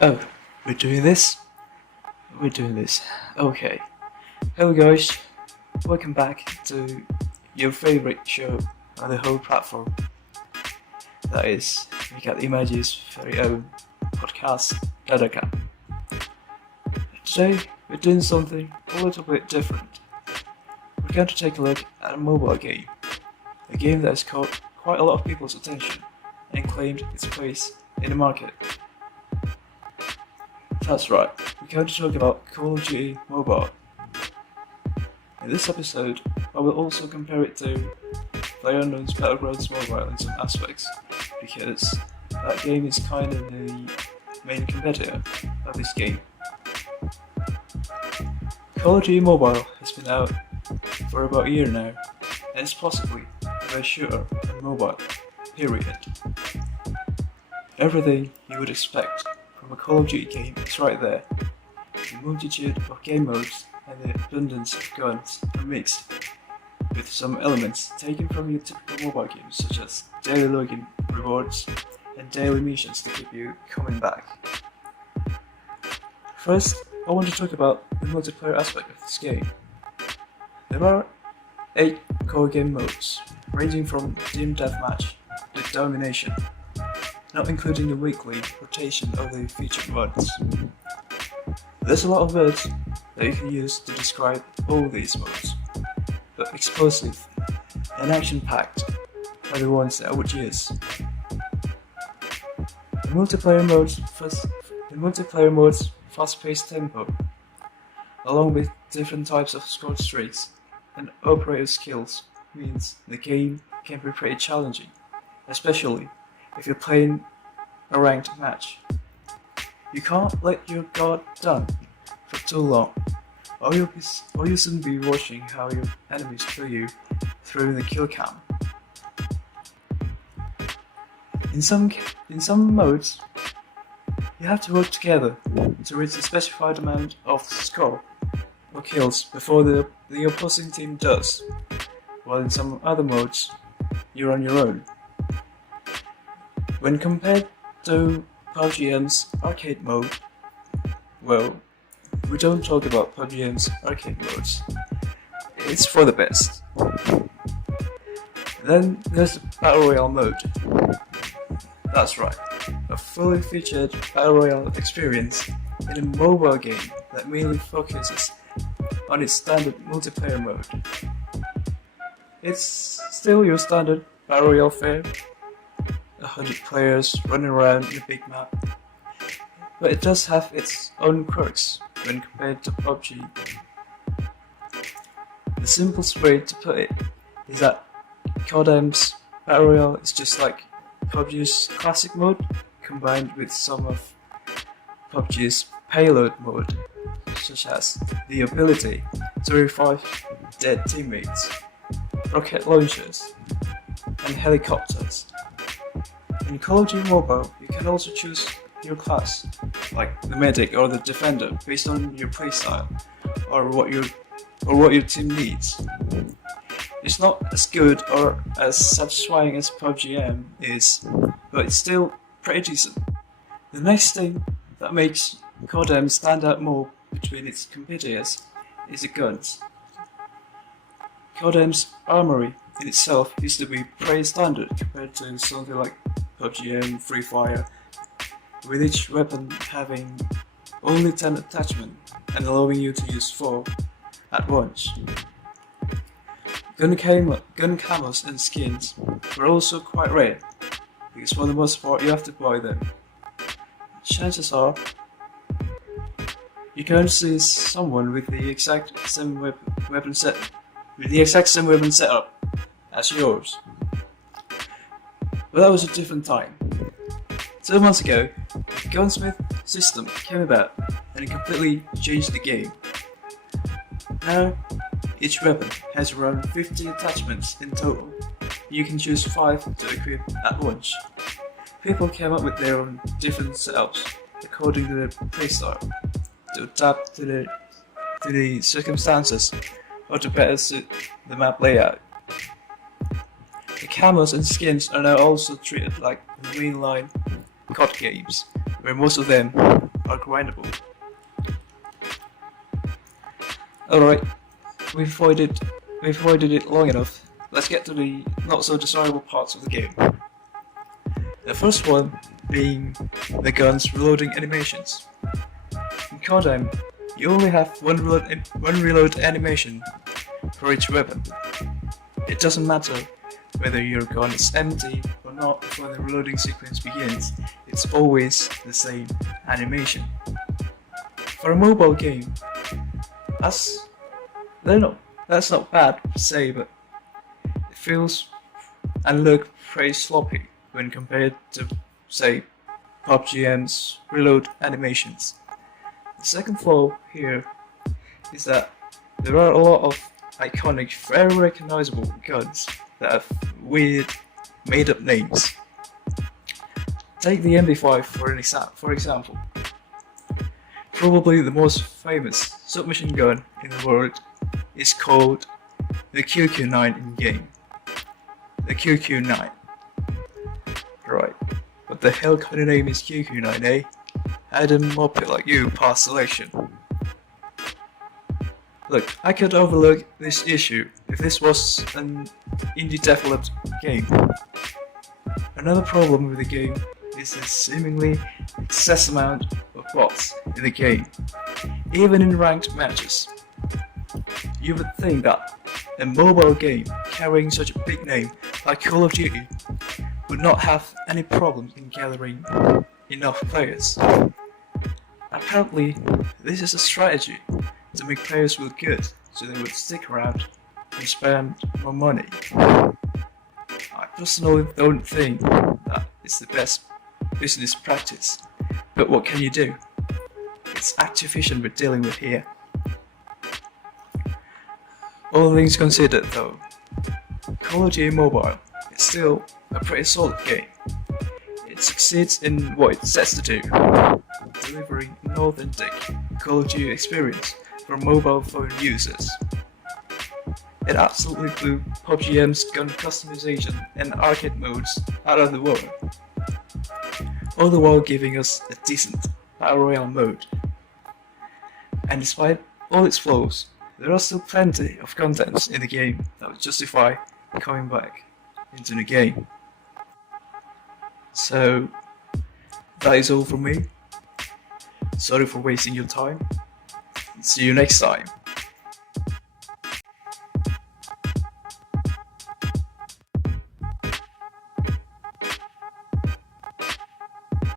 Oh, we're doing this? We're doing this. Okay. Hello guys, welcome back to your favorite show on the whole platform. That is Minat IMAJI's very own podcast, Dadakan. Today, we're doing something a little bit different. We're going to take a look at a mobile game. A game that has caught quite a lot of people's attention and claimed its place in the market. That's right, we're going to talk about Call of Duty Mobile. In this episode, I will also compare it to PlayerUnknown's Battlegrounds Mobile in some aspects, because that game is kind of the main competitor of this game. Call of Duty Mobile has been out for about a year now, and it's possibly the best shooter on mobile, period. Everything you would expect from a Call of Duty game is right there. The multitude of game modes and the abundance of guns are mixed, with some elements taken from your typical mobile games such as daily login rewards and daily missions to keep you coming back. First, I want to talk about the multiplayer aspect of this game. There are 8 core game modes, ranging from team deathmatch to domination, not including the weekly rotation of the featured modes. There's a lot of words that you can use to describe all these modes, but explosive and action-packed are the ones that I would use. The multiplayer mode's fast-paced tempo, along with different types of score streaks and operator skills, means the game can be pretty challenging, especially if you're playing a ranked match. You can't let your guard down for too long, or you'll soon be watching how your enemies kill you through the kill cam. In some modes, you have to work together to reach a specified amount of score or kills before the opposing team does, while in some other modes, you're on your own. When compared to PUBG's arcade mode, well, we don't talk about PUBG's arcade modes. It's for the best. Then there's the Battle Royale mode. That's right, a fully featured Battle Royale experience in a mobile game that mainly focuses on its standard multiplayer mode. It's still your standard Battle Royale fare, 100 players running around in a big map, but it does have its own quirks when compared to PUBG. The simplest way to put it is that Kenalan's Battle Royale is just like PUBG's classic mode combined with some of PUBG's payload mode, such as the ability to revive dead teammates, rocket launchers, and helicopters. In Call of Duty Mobile, you can also choose your class, like the medic or the defender, based on your playstyle or what your team needs. It's not as good or as satisfying as PUBG is, but it's still pretty decent. The next thing that makes Kenalan stand out more between its competitors is the guns. Kenalan's armory in itself used to be pretty standard compared to something like PUBG and Free Fire, with each weapon having only 10 attachments and allowing you to use 4 at once. Gun camos and skins were also quite rare, because for the most part you have to buy them. Chances are you're going to see someone with the exact same weapon setup as yours. But that was a different time. 2 months ago, the gunsmith system came about and it completely changed the game. Now, each weapon has around 50 attachments in total. You can choose 5 to equip at once. People came up with their own different setups according to their playstyle, to adapt to the circumstances or to better suit the map layout. The camos and skins are now also treated like the mainline COD games, where most of them are grindable. Alright, we've avoided it long enough. Let's get to the not so desirable parts of the game. The first one being the gun's reloading animations. In Kenalan, you only have one reload animation for each weapon. It doesn't matter whether your gun is empty or not before the reloading sequence begins, it's always the same animation. For a mobile game, that's not bad per se, but it feels and look pretty sloppy when compared to, say, PUBG's reload animations. The second flaw here is that there are a lot of iconic, very recognizable guns that have weird, made-up names. Take the MB5 for example. Probably the most famous submachine gun in the world is called the QQ9 in-game. The QQ9. Right, what the hell kind of name is QQ9, eh? I didn't mop it like you, past selection. Look, I could overlook this issue if this was an indie developed game. Another problem with the game is the seemingly excess amount of bots in the game, even in ranked matches. You would think that a mobile game carrying such a big name like Call of Duty would not have any problems in gathering enough players. Apparently, this is a strategy to make players feel good so they would stick around and spend more money. I personally don't think that is the best business practice, but what can you do? It's Activision we're dealing with here. All things considered though, Call of Duty Mobile is still a pretty solid game. It succeeds in what it sets to do, delivering an authentic Call of Duty experience for mobile phone users. It absolutely blew PUBG's gun customization and arcade modes out of the water, all the while giving us a decent Battle Royale mode. And despite all its flaws, there are still plenty of contents in the game that would justify coming back into the game. So, that is all from me. Sorry for wasting your time. See you next time.